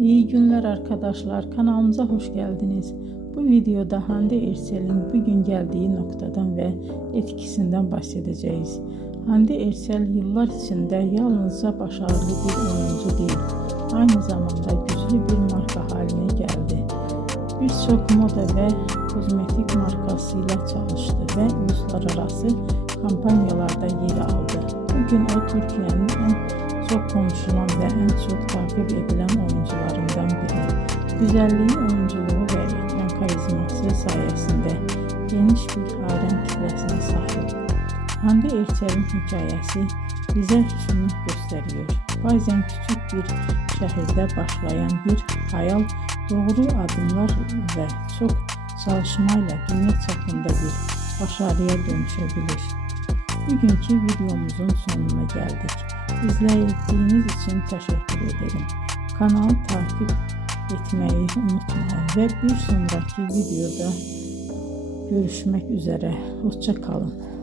İyi günler arkadaşlar, kanalımıza hoş geldiniz. Bu videoda Hande Erçel'in bugün geldiği noktadan ve etkisinden bahsedeceğiz. Hande Erçel yıllar içinde yalnızca başarılı bir oyuncu değil, aynı zamanda güçlü bir marka haline geldi. Birçok moda ve kozmetik markasıyla çalıştı ve uluslararası kampanyalarda yer aldı. Bugün o Türkiye'nin en çok konuşulan ve en çok takip edilen oyuncularından biri. Güzelliği, oyunculuğu ve ekran karizması sayesinde geniş bir hayran kitlesine sahip. Hande Erçel'in hikayesi bize şunu gösteriyor. Bazen küçük bir şehirde başlayan bir hayal doğru adımlar ve çok çalışmayla dünya çapında bir başarıya dönüşebilir. Bugünkü videomuzun sonuna geldik. İzlediğiniz için teşekkür ederim. Kanalı takip etmeyi unutmayın ve bir sonraki videoda görüşmek üzere. Hoşça kalın.